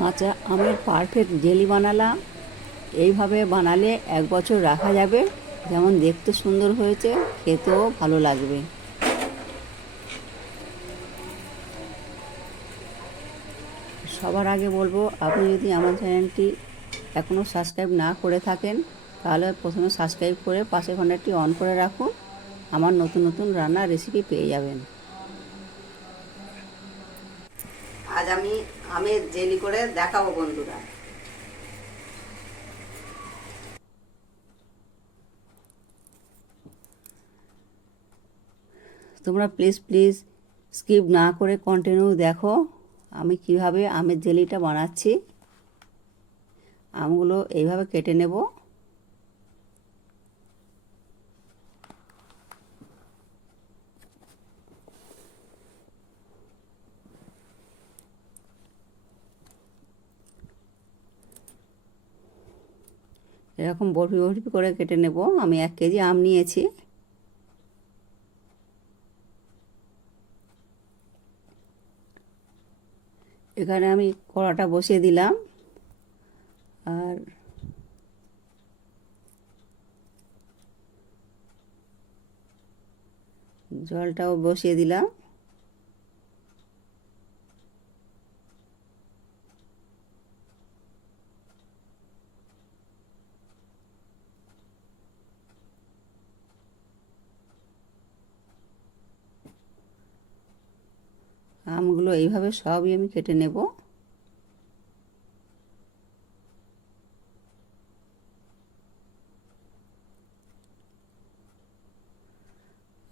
কাঁচা আমের perfect jelly বানালাম। এইভাবে বানালে এক বছর রাখা যাবে। যেমন দেখতে সুন্দর হয়েছে, খেতেও ভালো লাগবে। সবার আগে বলব, আপনি যদি আমার চ্যানেলটি এখনও সাবস্ক্রাইব না করে থাকেন, তাহলে প্রথমে সাবস্ক্রাইব করে পাশে ঘন্টাটি অন করে রাখুন। আমার নতুন নতুন রান্নার রেসিপি পেয়ে যাবেন। আমি আমের জেলি করে দেখাবো বন্ধুরা। তোমরা প্লিজ প্লিজ স্কিপ না করে কন্টিনিউ দেখো আমি কীভাবে আমের জেলিটা বানাচ্ছি। আমগুলো এইভাবে কেটে নেব। এরকম বরফি বরফি করে কেটে নেব। আমি এক কেজি আম নিয়েছি। এখানে আমি কড়াটা বসিয়ে দিলাম। আর জলটাও বসিয়ে দিলাম আমগুলো এইভাবে সবই আমি কেটে নেব।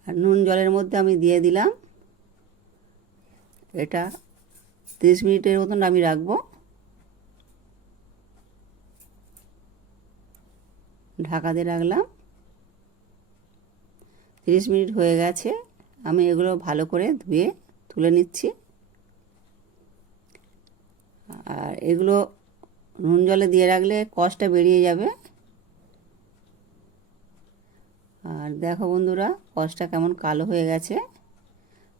আর নুন জলের মধ্যে আমি দিয়ে দিলাম। এটা তিরিশ মিনিটের মতন আমি রাখব। ঢাকা দিয়ে রাখলাম। তিরিশ মিনিট হয়ে গেছে। আমি এগুলো ভালো করে ধুয়ে, তুলে নিচ্ছি। আর এগুলো নুন জলে দিয়ে রাখলে কষটা বেরিয়ে যাবে। আর দেখো বন্ধুরা কষটা কেমন কালো হয়ে গেছে।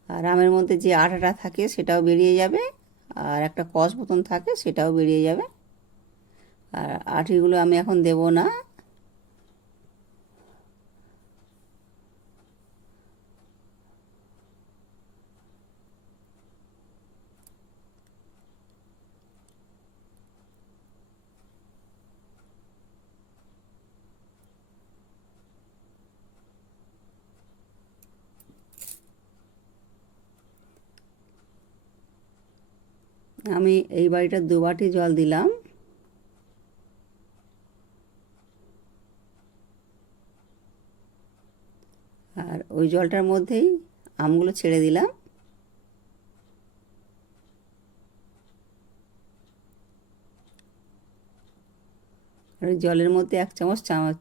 আর আমের মধ্যে যে আটাটা থাকে সেটাও বেরিয়ে যাবে, আর একটা কষ মতন থাকে সেটাও বেরিয়ে যাবে। আর আঠিগুলো আমি এখন দেব না। আমি এই বাড়িটা দু বাটি জল দিলাম। আর ওই জলটার মধ্যেই আমগুলো ছেড়ে দিলাম। আর জলের মধ্যে এক চামচ চামচ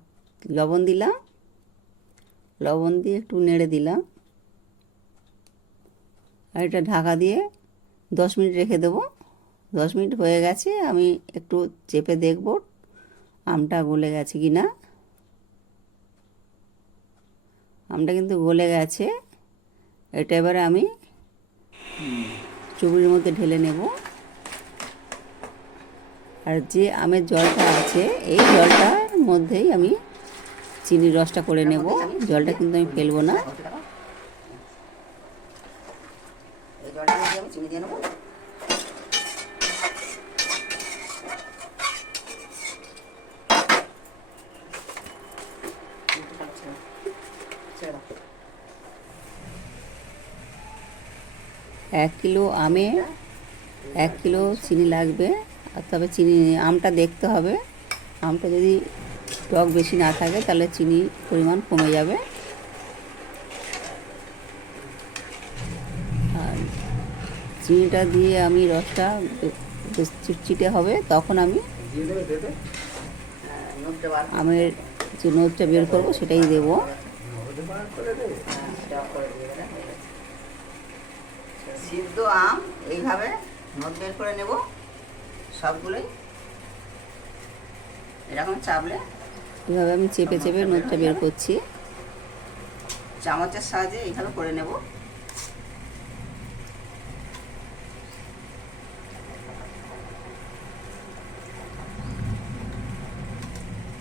লবণ দিলাম। লবণ দিয়ে একটু নেড়ে দিলাম। আর এটা ঢাকা দিয়ে দশ মিনিট রেখে দেবো। দশ মিনিট হয়ে গেছে, আমি একটু চেপে দেখব আমটা গলে গেছে কি না আমটা কিন্তু গলে গেছে, এটা এবারে আমি চুবড়ির মধ্যে ঢেলে নেব। আর যে আমের জলটা আছে, এই জলটার মধ্যেই আমি চিনির রসটা করে নেব। জলটা কিন্তু আমি ফেলব না। জলটা আমি চিনি দিয়ে নেব। এক কিলো আমে এক কিলো চিনি লাগবে, আর তবে চিনি, আমটা দেখতে হবে। আমটা যদি টক বেশি না থাকে, তাহলে চিনি পরিমাণ কমে যাবে। আর চিনিটা দিয়ে আমি রসটা চিটচিটে হবে, তখন আমি আমের যে নোটটা বের করব, সেটাই দেবো। সিদ্ধ আম এইভাবে নোট বের করে নেব সবগুলোই। এরকম চাপলে এভাবে আমি চেপে চেপে নোটটা বের করছি। চামচের সাহায্যে এইভাবে করে নেব।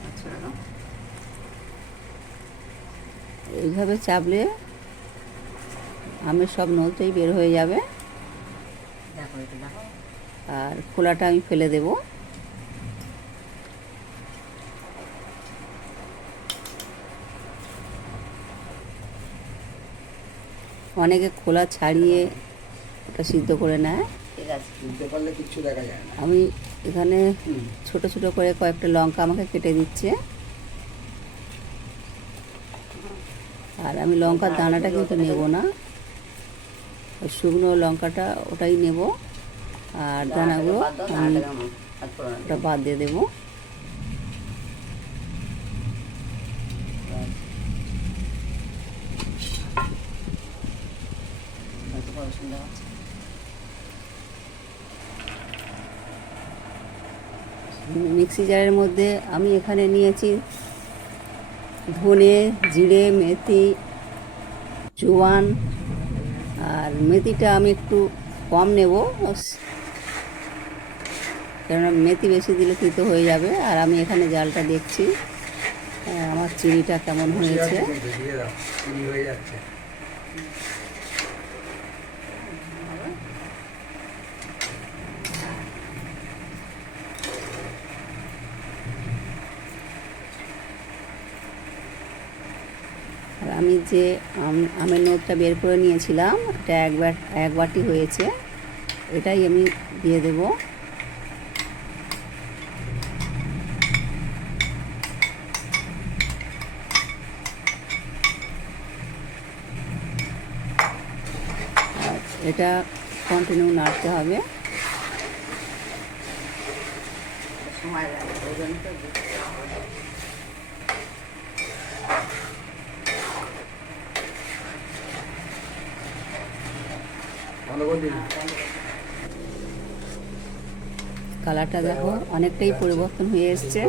আচ্ছা, এইভাবে চাপলে আমের সব নলতেই বের হয়ে যাবে। আর খোলাটা আমি ফেলে দেব। অনেকে খোলা ছাড়িয়ে ওটা সিদ্ধ করে নেয়। আমি এখানে। ছোট ছোট করে কয়েকটা লঙ্কা আমাকে কেটে দিচ্ছে। আর আমি লঙ্কার দানাটা কিন্তু নেব না। ওই শুকনো লঙ্কাটা ওটাই নেব আর দানাগুলো আমি। ওটা বাদ দিয়ে দেবো। মিক্সি জারের মধ্যে আমি এখানে নিয়েছি ধনে জিরে মেথি জোয়ান আর মেথিটা আমি একটু কম নেব। কেননা মেথি বেশি দিলে তিতো হয়ে যাবে। আর আমি এখানে জালটা দেখছি। আমার চিনিটা কেমন হয়েছে আছে কিন্তু, দিয়ে দাও চিনি হয়ে যাচ্ছে আর আমি যে, আম- আমের নোটটা বের করে নিয়েছিলাম, এটা একবার একবারটি হয়েছে, এটাই আমি দিয়ে দেব। এটা কন্টিনিউ নাড়তে হবে। সময় লাগে তো দিতে হবে। ভালো করে দিন কালারটা দেখো, অনেকটাই পরিবর্তন হয়ে এসছে।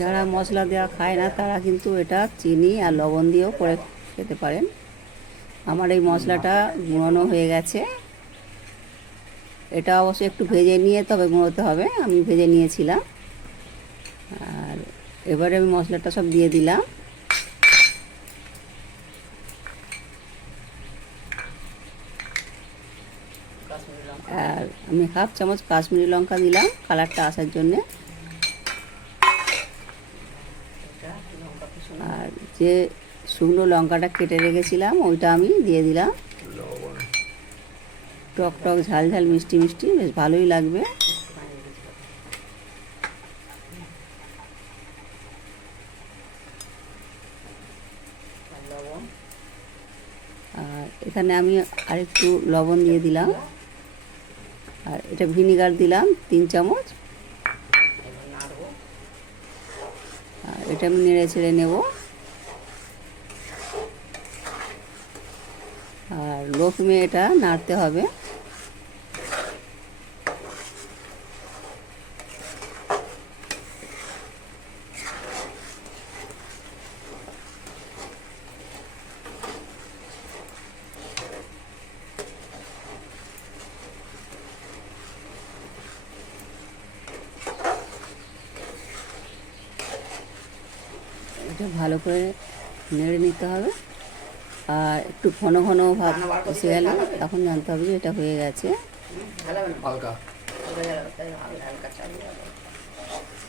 যারা মশলা দেওয়া খায় না, তারা কিন্তু এটা চিনি আর লবণ দিয়েও করে খেতে পারেন। আমার এই মশলাটা গুঁড়ানো হয়ে গেছে। এটা অবশ্যই একটু ভেজে নিয়ে তবে গুঁড়োতে হবে, আমি ভেজে নিয়েছিলাম। আর এবারে আমি মশলাটা সব দিয়ে দিলাম। আর আমি হাফ চামচ কাশ্মীরি লঙ্কা দিলাম কালারটা আসার জন্যে। আর যে শুকনো লঙ্কাটা কেটে রেখেছিলাম ওইটা আমি দিয়ে দিলাম। টক টক ঝাল ঝাল মিষ্টি মিষ্টি বেশ ভালোই লাগবে একটুখানি দিতে হবে। আর লবণ আর এখানে আমি আরেকটু লবণ দিয়ে দিলাম। আর এটা ভিনিগার দিলাম, তিন চামচ। আর এটা আমি নেড়ে ছেড়ে নেব। আর লো ফ্লেমে এটা নাড়তে হবে এটা ভালো করে নেড়ে নিতে হবে আর একটু ঘন ঘন ভাব এসে গেলে, তখন জানতে হবে যে এটা হয়ে গেছে।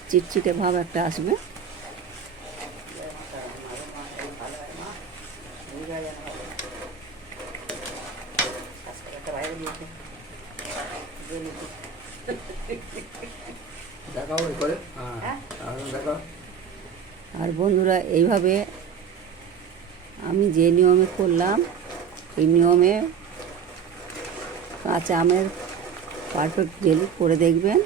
চিটচিটে ভাব একটা আসবে। দেখাও করে হ্যাঁ? দেখাও আর বন্ধুরা এইভাবে আমি যে নিয়মে করলাম এই নিয়মে কাঁচা আমের পারফেক্ট জেলি করে দেখবেন।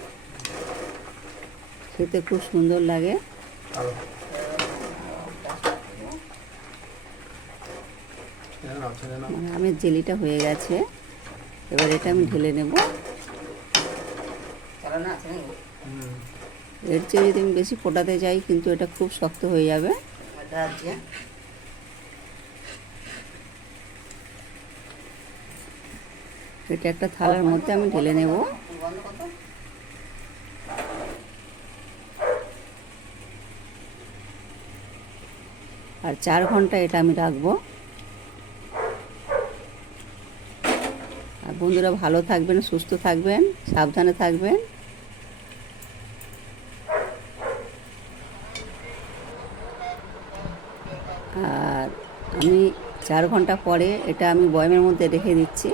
খেতে খুব সুন্দর লাগে। মানে আমের জেলিটা হয়ে গেছে। এবার এটা আমি ঢেলে নেব। না হুম। এর চেয়ে যদি আমি বেশি ফোটাতে চাই কিন্তু এটা খুব শক্ত হয়ে যাবে। এটা একটা থালার মধ্যে আমি ঢেলে নেব। আর চার ঘণ্টা এটা আমি রাখব। আর বন্ধুরা ভালো থাকবেন, সুস্থ থাকবেন, সাবধানে থাকবেন। আর আমি চার ঘণ্টা পরে এটা আমি বয়মের মধ্যে রেখে দিচ্ছি।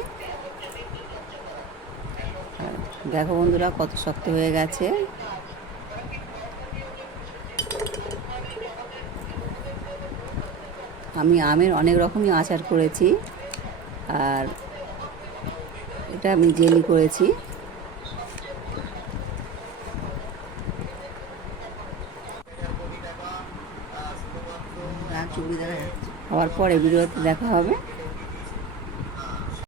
দেখো বন্ধুরা কত শক্ত হয়ে গেছে। আমি আমের অনেক রকমই আচার করেছি। আর এটা আমি জেলি করেছি আর চুড়ি দেখা যাচ্ছে আবার পরে ভিডিওতে দেখা হবে।